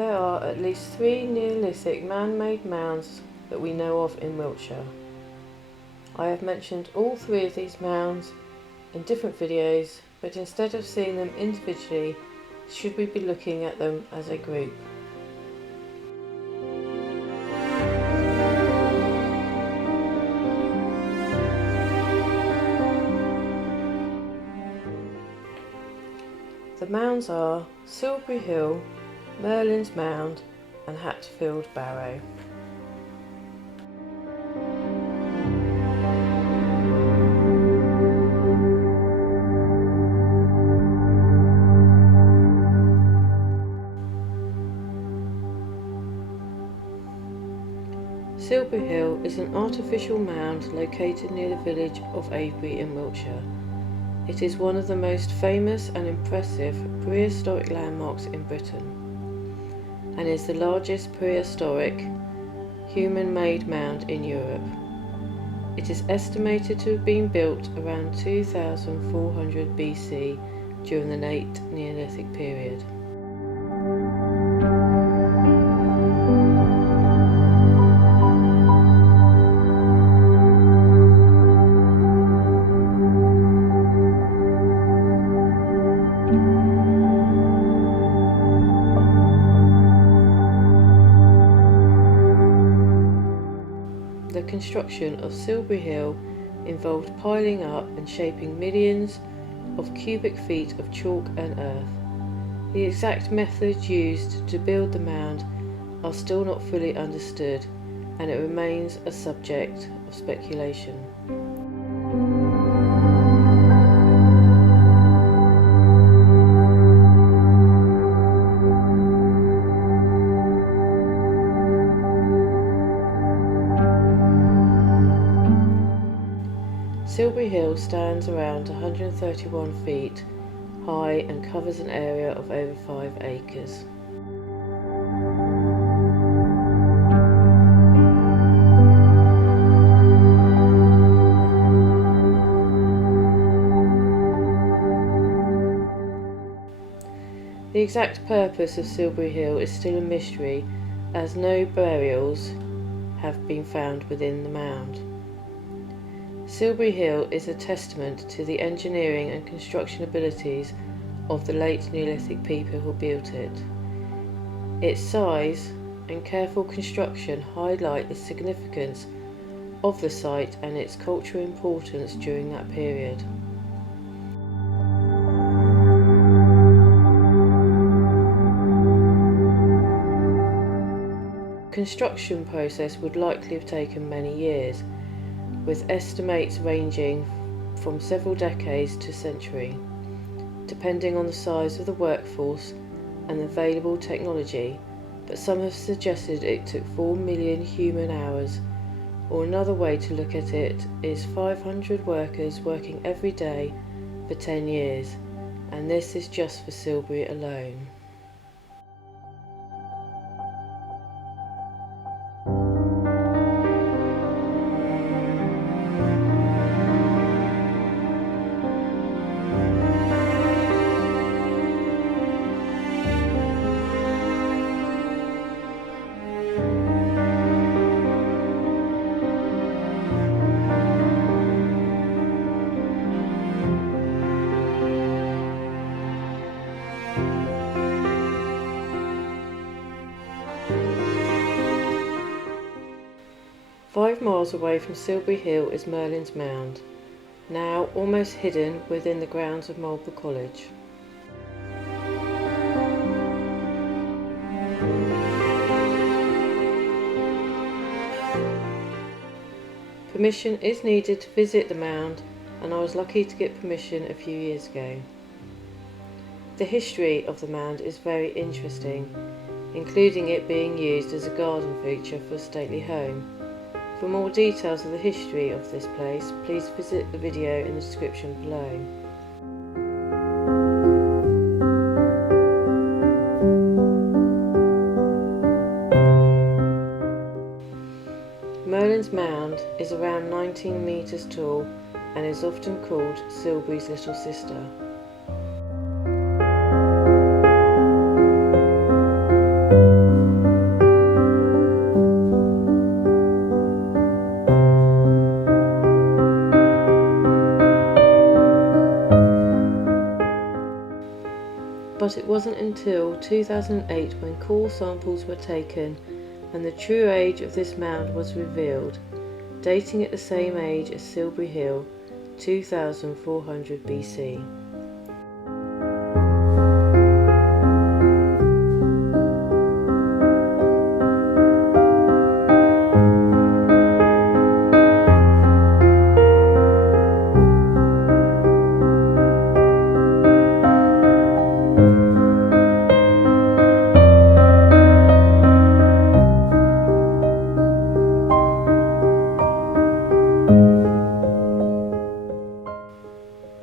There are at least 3 Neolithic man-made mounds that we know of in Wiltshire. I have mentioned all 3 of these mounds in different videos, but instead of seeing them individually, should we be looking at them as a group? The mounds are Silbury Hill, Merlin's Mound and Hatfield Barrow. Silbury Hill is an artificial mound located near the village of Avebury in Wiltshire. It is one of the most famous and impressive prehistoric landmarks in Britain, and is the largest prehistoric human-made mound in Europe. It is estimated to have been built around 2400 BC during the late Neolithic period. The construction of Silbury Hill involved piling up and shaping millions of cubic feet of chalk and earth. The exact methods used to build the mound are still not fully understood, and it remains a subject of speculation. Silbury Hill stands around 131 feet high and covers an area of over 5 acres. The exact purpose of Silbury Hill is still a mystery, as no burials have been found within the mound. Silbury Hill is a testament to the engineering and construction abilities of the late Neolithic people who built it. Its size and careful construction highlight the significance of the site and its cultural importance during that period. The construction process would likely have taken many years, with estimates ranging from several decades to a century, depending on the size of the workforce and the available technology, but some have suggested it took 4 million human hours, or another way to look at it is 500 workers working every day for 10 years, and this is just for Silbury alone. Five miles away from Silbury Hill is Merlin's Mound, now almost hidden within the grounds of Marlborough College. Permission is needed to visit the mound, and I was lucky to get permission a few years ago. The history of the mound is very interesting, including it being used as a garden feature for a stately home. For more details of the history of this place, please visit the video in the description below. Merlin's Mound is around 19 metres tall and is often called Silbury's little sister. 'Thank you. but it wasn't until 2008 when core samples were taken and the true age of this mound was revealed, dating at the same age as Silbury Hill, 2400 BC.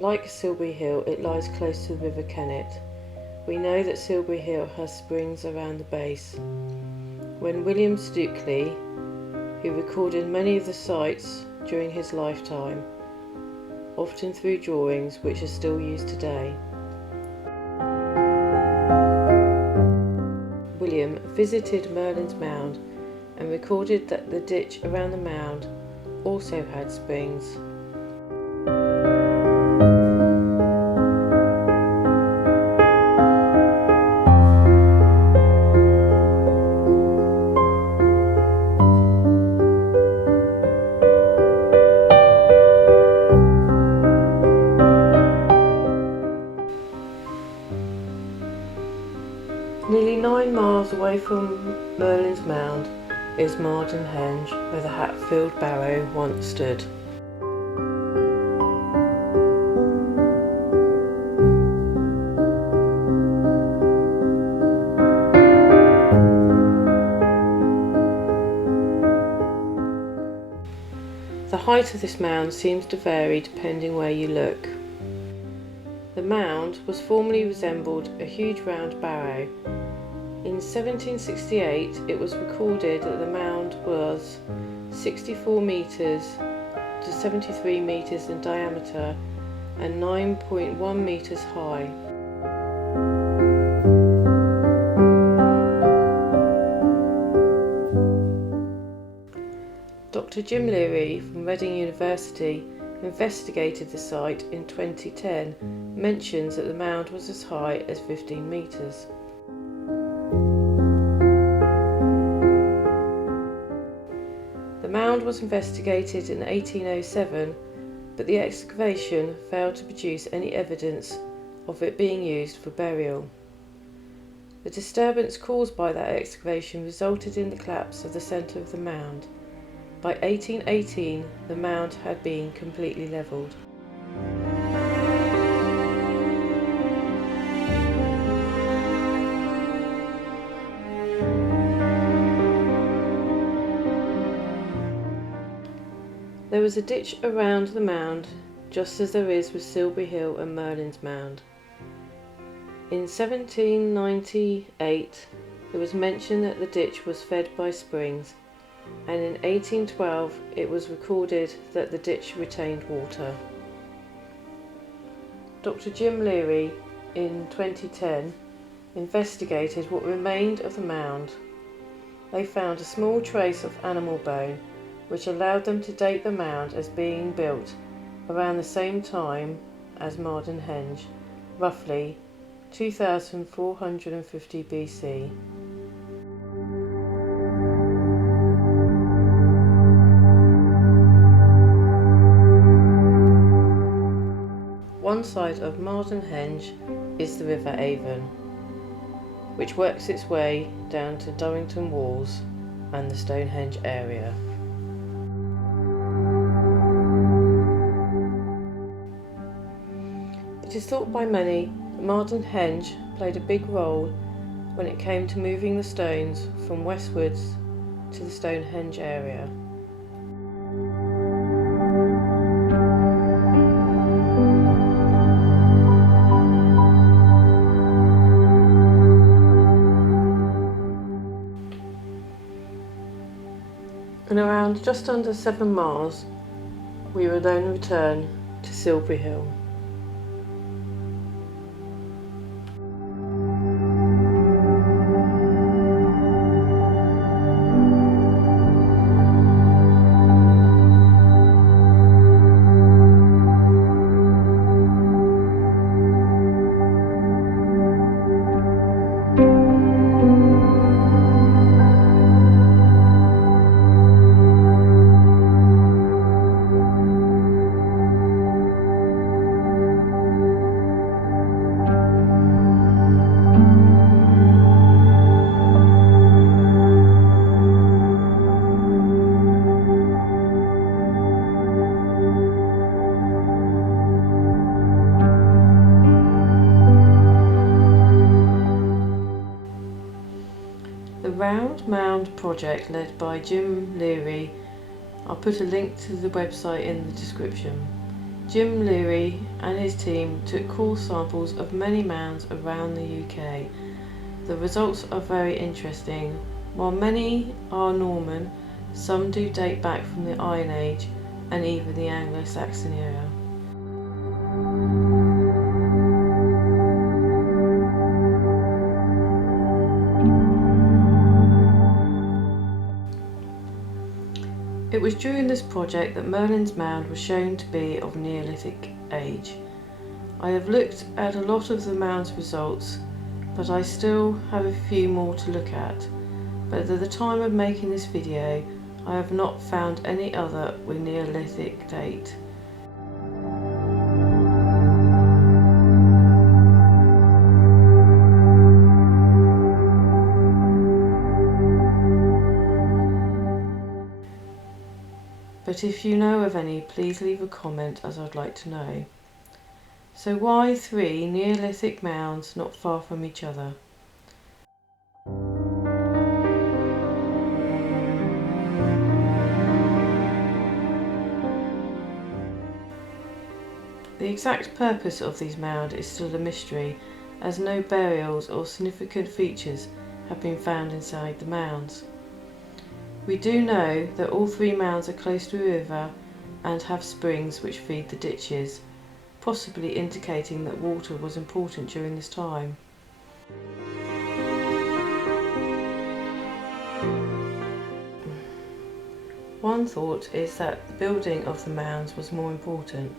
Like Silbury Hill, it lies close to the River Kennet. We know that Silbury Hill has springs around the base. When William Stukeley, who recorded many of the sites during his lifetime, often through drawings which are still used today. William visited Merlin's mound and recorded that the ditch around the mound also had springs. Nearly 9 miles away from Merlin's mound is Mound-in-Henge, where the Hatfield barrow once stood. The height of this mound seems to vary depending where you look. The mound was formerly resembled a huge round barrow. In 1768 it was recorded that the mound was 64 metres to 73 metres in diameter and 9.1 metres high. Dr. Jim Leary from Reading University investigated the site in 2010, mentions that the mound was as high as 15 metres. The mound was investigated in 1807, but the excavation failed to produce any evidence of it being used for burial. The disturbance caused by that excavation resulted in the collapse of the centre of the mound. By 1818, the mound had been completely levelled. There was a ditch around the mound, just as there is with Silbury Hill and Merlin's mound. In 1798, it was mentioned that the ditch was fed by springs, and in 1812 it was recorded that the ditch retained water. Dr. Jim Leary, in 2010, investigated what remained of the mound. They found a small trace of animal bone, which allowed them to date the mound as being built around the same time as Mound-in-Henge, roughly 2450 BC. One side of Mound-in-Henge is the River Avon, which works its way down to Durrington Walls and the Stonehenge area. It is thought by many that Mound-in-Henge played a big role when it came to moving the stones from westwards to the Stonehenge area. In around just under 7 miles, we will then return to Silbury Hill. Round Mound project led by Jim Leary. I'll put a link to the website in the description. Jim Leary and his team took core samples of many mounds around the UK. The results are very interesting. While many are Norman, some do date back from the Iron Age and even the Anglo-Saxon era. It was during this project that Merlin's mound was shown to be of Neolithic age. I have looked at a lot of the mound's results, but I still have a few more to look at. But at the time of making this video, I have not found any other with Neolithic date. But if you know of any, please leave a comment, as I'd like to know. So why 3 Neolithic mounds not far from each other? The exact purpose of these mounds is still a mystery, as no burials or significant features have been found inside the mounds. We do know that all 3 mounds are close to a river and have springs which feed the ditches, possibly indicating that water was important during this time. One thought is that the building of the mounds was more important,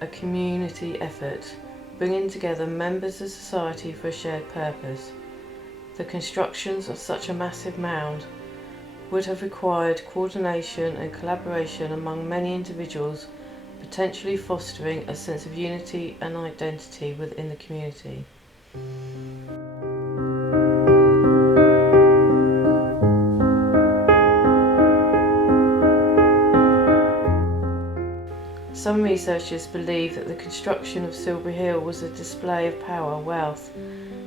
a community effort, bringing together members of society for a shared purpose. The constructions of such a massive mound would have required coordination and collaboration among many individuals, potentially fostering a sense of unity and identity within the community. Some researchers believe that the construction of Silbury Hill was a display of power, wealth,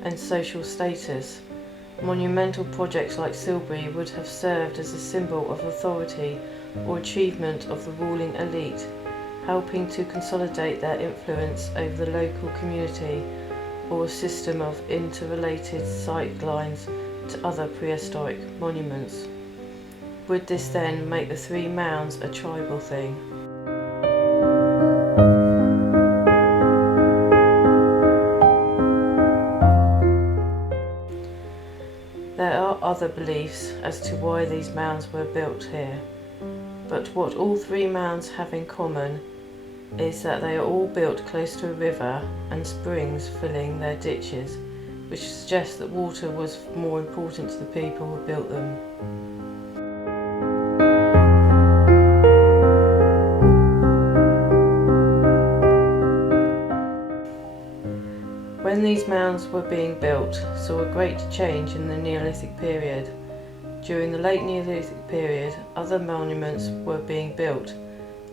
and social status. Monumental projects like Silbury would have served as a symbol of authority or achievement of the ruling elite, helping to consolidate their influence over the local community, or a system of interrelated sight lines to other prehistoric monuments. Would this then make the 3 mounds a tribal thing? There are other beliefs as to why these mounds were built here, but what all 3 mounds have in common is that they are all built close to a river and springs filling their ditches, which suggests that water was more important to the people who built them. When these mounds were being built, saw a great change in the Neolithic period. During the late Neolithic period, other monuments were being built,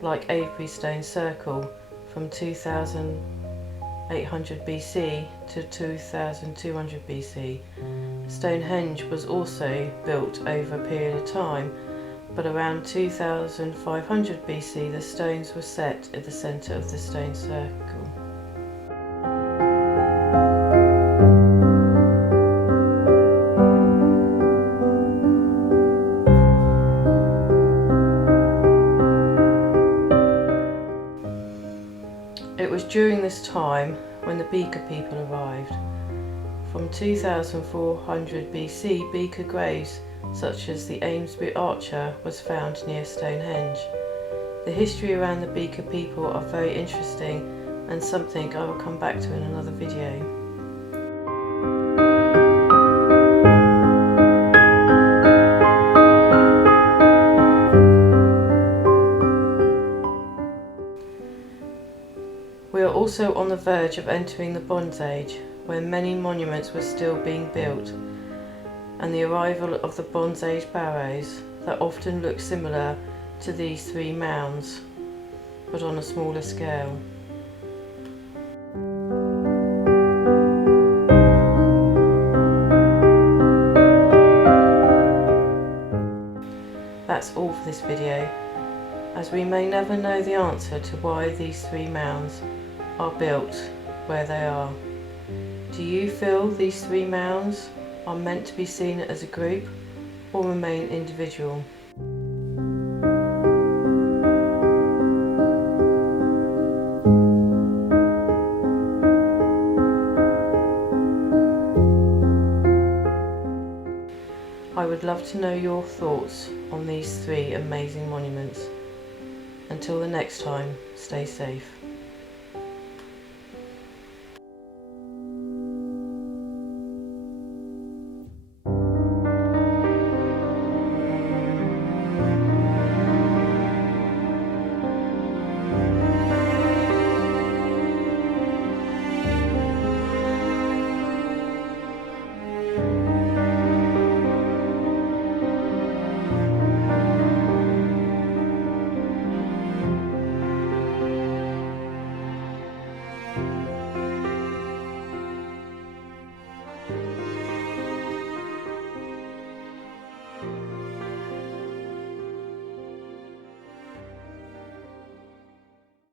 like Avebury Stone Circle from 2800 BC to 2200 BC. Stonehenge was also built over a period of time, but around 2500 BC the stones were set at the centre of the stone circle. It was during this time when the Beaker people arrived. From 2400 BC, Beaker graves such as the Amesbury Archer was found near Stonehenge. The history around the Beaker people are very interesting and something I will come back to in another video. We are also on the verge of entering the Bronze Age, where many monuments were still being built, and the arrival of the Bronze Age barrows that often look similar to these 3 mounds, but on a smaller scale. this video, as we may never know the answer to why these three mounds are built where they are. Do you feel these three mounds are meant to be seen as a group or remain individual? I would love to know your thoughts on these three amazing monuments. Until the next time, stay safe.